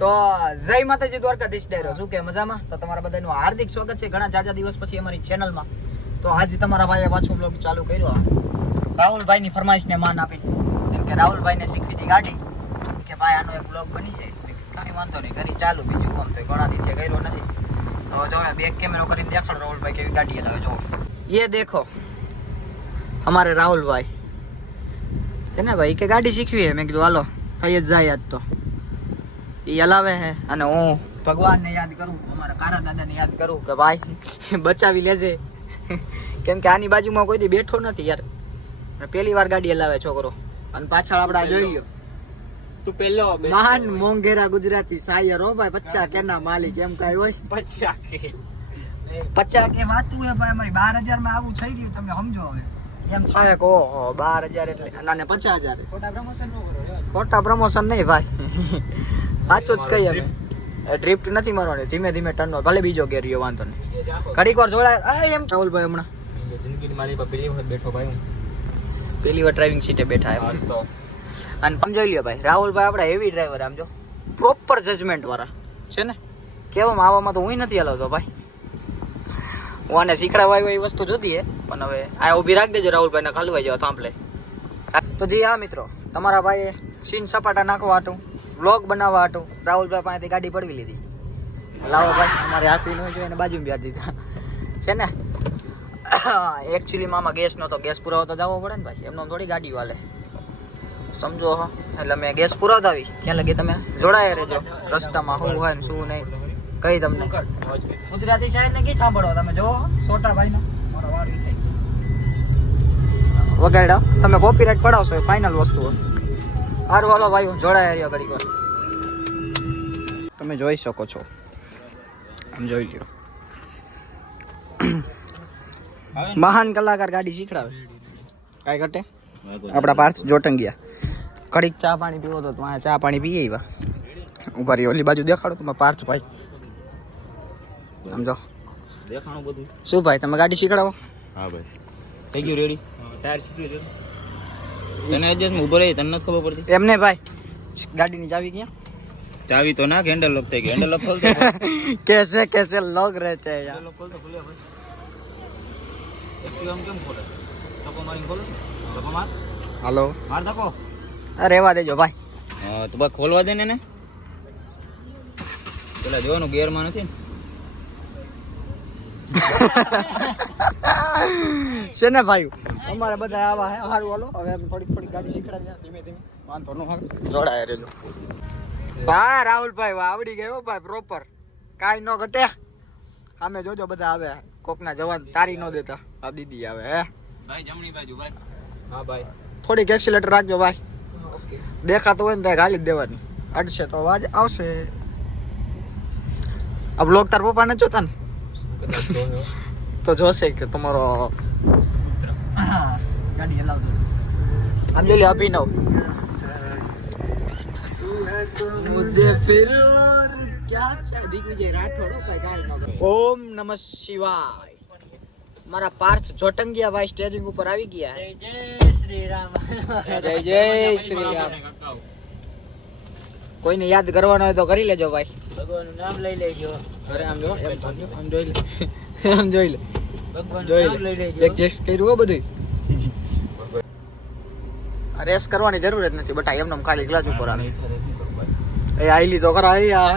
તો જય માતાજી, દ્વારકાધીશ ડાયરો. શું કે, મજામાં? તો તમારા બધાનું હાર્દિક સ્વાગત છે. ઘણા જાજા દિવસ પછી અમારી ચેનલમાં તો આજે તમારા ભાઈએ પાછું બ્લોગ ચાલુ કર્યો રાહુલભાઈની ફરમાઈશને માન આપીને. કેમ કે રાહુલભાઈને શીખવી હતી ગાડી. કે ભાઈ, આનો એક બ્લોગ બની જાય. કાંઈ વાંધો નહીં કરી ચાલુ. બીજું આમ તો ઘણા દિવસે કર્યો નથી. તો જો બેક કેમેરો કરીને દેખાડ રાહુલભાઈ કેવી ગાડી હલાવે જો. એ દેખો. અમારે રાહુલભાઈ. એને ભાઈ કે ગાડી શીખવી હે મેં કીધું, હાલો થઈ જ જાય આજ તો. એ હલાવે હે. અને હું ભગવાનને યાદ કરું અમારા કારા દાદાને યાદ કરું કે ભાઈ બચાવી લેજે. કેમ કે આની બાજુમાં કોઈ દી બેઠો નથી યાર. પહેલી વાર ગાડી હલાવે છોકરો. અને પાછળ આપણે આ જોઈ લ્યો. તું પેલો મહાન મોંઘેરા ગુજરાતી શાયર હો ભાઈ પચ્ચા કેના માલિક એમ કાંઈ હોય. પચ્ચા કે. પચાસ કે વાતું હે ભાઈ અમારી બાર હજારમાં આવું થઈ રહ્યું તમે સમજો હવે. એમ થાય કે ઓહો બાર હજાર એટલે અને પચાસ હજાર. ખોટા પ્રમોશન ન કરો ખોટા પ્રમોશન નહીં ભાઈ. સાચું જ કહીએ અમે ડ્રિફ્ટ નથી મારવાની. ધીમે ધીમે ટર્ન ભલે બીજો ગેર રહ્યો વાંધો નહીં. ઘડીક વાર જોડાય. આ એમ રાહુલભાઈ હમણાં. જિંદગી મારી પર વખત બેઠો ભાઈ હું. પેલી વાર ડ્રાઇવિંગ સીટે બેઠા એમ. તો અને સમજાવી લ્યો ભાઈ રાહુલભાઈ આપણા હેવી ડ્રાઈવર આમ જો. પ્રોપર જજમેન્ટ વાળા. છે ને? કેવામાં આવવામાં તો હું નથી હલાવતો ભાઈ. હું આને શીખડાવાય એ વસ્તુ જોતી હે. પણ હવે આ ઊભી રાખી દેજો રાહુલભાઈ ને ખાલવાઈ જાવ થાંભલે. તો જી હા મિત્રો તમારા ભાઈએ સીન સપાટા નાખવા હાટું વ્લોગ બનાવવા હતો. રાહુલભાઈ પાસેથી ગાડી પડવી લીધી. લાવો ભાઈ, અમારે હાથવી ન જોઈએ અને બાજુ બ્યા દીધા. છે ને? એકચ્યુઅલી મામા ગેસ નહોતો ગેસ પુરાવો તો જવો પડે ને ભાઈ. એમનો થોડી ગાડી વાલે. સમજો હો. એટલે મેં ગેસ પુરાવતા આવી ક્યાં લગી તમે? જોડાયા રહેજો. રસ્તામાં શું હોય ને શું નહીં. કઈ તમને. ગુજરાતી સાહેબ ને કી સાંભળો તમે? જો સોટા ભાઈ નો વગાડ્યા. તમે કોપીરાઇટ પડાવશો એ ફાઇનલ વસ્તુ હોય સારું હાલો ભાઈ હું જોડાયા રહ્યો ઘડીક વાર. તમે જોઈ શકો છો. આમ જોઈ લો મહાન કલાકાર ગાડી શીખડાવે. કાંઈ ઘટે? આપણા પાર્થ જોટંગિયા. કડીક ચા પાણી પીવો તો તમારે ચા પાણી પીએ એવા ઊભા રહી ઓલી બાજુ દેખાડો તમે પાર્થ ભાઈ. સમજો દેખાણું બધું. શું ભાઈ તમે ગાડી શીખડાવો? હા ભાઈ. થઈ ગયું રેડી ટાયર સીધું તને એડજસ્ટ ઊભો રહી? તને નથી ખબર પડતી? એમને ભાઈ ગાડીની ચાવી ક્યાં? ચાવી તો ના હેન્ડલ લોક થઈ ગઈ. હેન્ડલ લોક ખોલતો કેસે કેસે લોક રહેતે હૈ યાર લોક ખોલતો ખુલે ભાઈ. એક્ટિવા કેમ ખોલે? ધક્કો મારી ખોલો. ધક્કો માર. હાલો. માર ધક્કો. રહેવા દેજો ભાઈ. તો ભાઈ ખોલવા દે ને ને પેલા જોવાનું ગેરમાં નથી ને. શેના ભાઈ? અમારે બધા આવા હે સારું હાલો. હવે અમે થોડીક થોડીક ગાડી શીખડાવીએ. ધીમે ધીમે. વાંધો ન આવે. જોડાય રેજો વાહ રાહુલભાઈ વાહ આવડી ગયો ભાઈ પ્રોપર કાંઈ ન ઘટે. સામે જોજો બધા આવે. કોકના જવાન તારી ન દેતા. આ દીદી આવે હે. ભાઈ જમણી બાજુ ભાઈ. હા ભાઈ. થોડીક એક્સિલેટર રાખજો ભાઈ. ઓકે દેખાતું હોય ને ત્યાં ગાલી જ દેવાની. અડશે તો અવાજ આવશે. આ બ્લોગ તાર પપ્પાને જોતા ને? તો જોશે કે તમારો ગાડી હલાવતો આમ જોઈ લે અભિનવ મુજે ફિર ક્યા છે દિગ્વિજય રાઠોડ ભાઈ ઓમ નમઃ શિવાય મારા પાર્થ જોટંગિયા ભાઈ સ્ટેજિંગ ઉપર આવી ગયા જય શ્રી રામ જય જય શ્રી રામ કોઈને યાદ કરવાનો હોય તો કરી લેજો ભાઈ ભગવાનનું નામ લઈ લેજો અરે આમ જો આમ જોઈ લે આમ જોઈ લે એક ટેસ્ટ કર્યું બધું રેસ કરવાની જરૂર જ નથી બટા એમને ખાલી ક્લાસ ઉપર આવે. એ આઈલી તો ખરા એ આ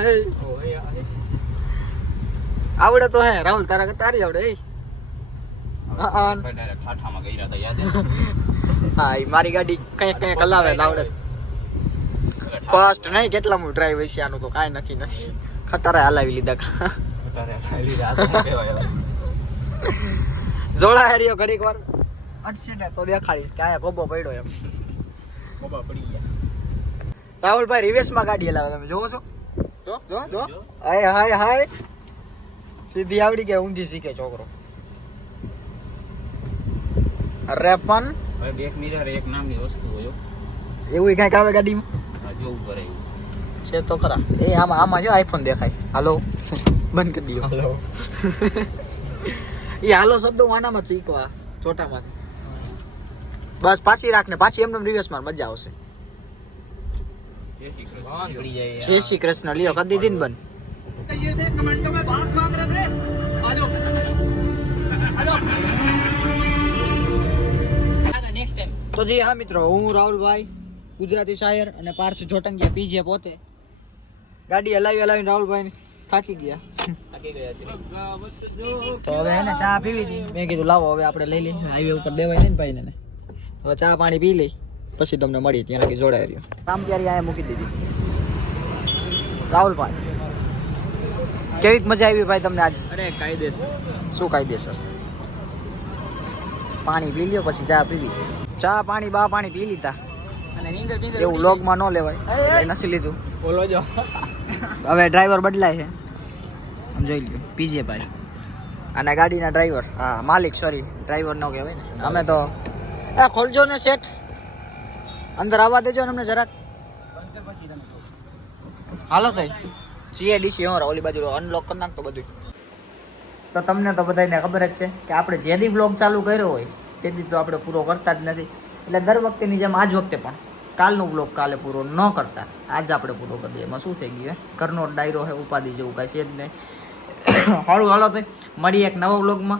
આવડે તો હે રાહુલ તારા કે તારી આવડે એ. હા, હા. હા. ઈ મારી ગાડી કઈ કઈ કલાવે આવડે. ફર્સ્ટ નહીં કેટલા મુ ડ્રાઈવ હશે આનું તો કાંઈ નક્કી નથી. ખતરા હલાવી લીધા. જોડા હેરિયો ઘડીક વાર. અટશે ને તો દેખાડીશ કે આયા ગોબો પડ્યો એમ. પડી ગયા. રાહુલભાઈ રિવેશમાં ગાડી હલાવે તમે જોવો છો? જો જો જો. હાય હાય હાય. સીધી આવડી કે ઊંધી શીખે છોકરો. અરે પણ એક મિરર એક નામની વસ્તુ હોય એવું કાંઈક આવે ગાડીમાં? જોવું પડે છે તો ખરા. એ આમાં આમાં જો આઈફોન દેખાય. હાલો બંધ કરી દો એ હાલો શબ્દ વાનામાં ચીકવા ચોટામાં બસ પાછી રાખ ને પાછી એમને રિવર્સમાં મજા આવશે. જય શ્રી કૃષ્ણ. લ્યો કદી દીધી ને બન તો જી, હા મિત્રો, હું રાહુલભાઈ, ગુજરાતી શાયર અને પાર્થ જોટંગિયા પીજે પોતે. ગાડી હલાવી હલાવીને રાહુલભાઈ થાકી ગયા. તો હવે હે ને ચા પીવી હતી મેં કીધું લાવો હવે આપણે લઈ લઈએ. હાઈવે ઉપર દેવાય નહીં ને ભાઈને ને. હવે ચા પાણી પી લઈ પછી તમને મળી ત્યાં લગી જોડાઈ રહ્યો. કામ ક્યારે અહીંયા મૂકી દીધી? રાહુલભાઈ કેવી મજા આવી ભાઈ તમને આજ? અરે કાયદેસર. શું કાયદેસર? પાણી પી લ્યો પછી ચા પીવી છે. ચા પાણી બા પાણી પી લીધા. અને એવું લોગમાં ન લેવાય. નથી લીધું. બોલો જો. હવે ડ્રાઈવર બદલાય છે. આમ જોઈ લ્યો પીજે ભાઈ. અને ગાડીના ડ્રાઈવર હા, માલિક સોરી ડ્રાઈવર ન કહેવાય ને. અમે તો, એ ખોલજો ને સેટ અંદર આવવા દેજો ને અમને જરાક. હાલો કઈ સીએ ડીસી અમારા ઓલી બાજુ અનલોક કરી નાખતો બધું તો તમને તો બધાને ખબર જ છે કે આપણે જે દી બ્લોગ ચાલુ કર્યો હોય, તે દી તો આપણે પૂરો કરતા જ નથી. એટલે દર વખતેની જેમ આજ વખતે પણ. કાલનો બ્લોગ કાલે પૂરો ન કરતા. આજ આપણે પૂરો કરી દઈએ. એમાં શું થઈ ગયું, હે? ઘરનો ડાયરો છે ઉપાધિ જેવું કાંઈ છે જ નહીં. હળું હાલો થઈ મળીએ એક નવા બ્લોગમાં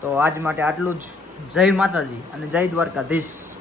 તો આજ માટે આટલું જ. જય માતાજી અને જય દ્વારકાધીશ.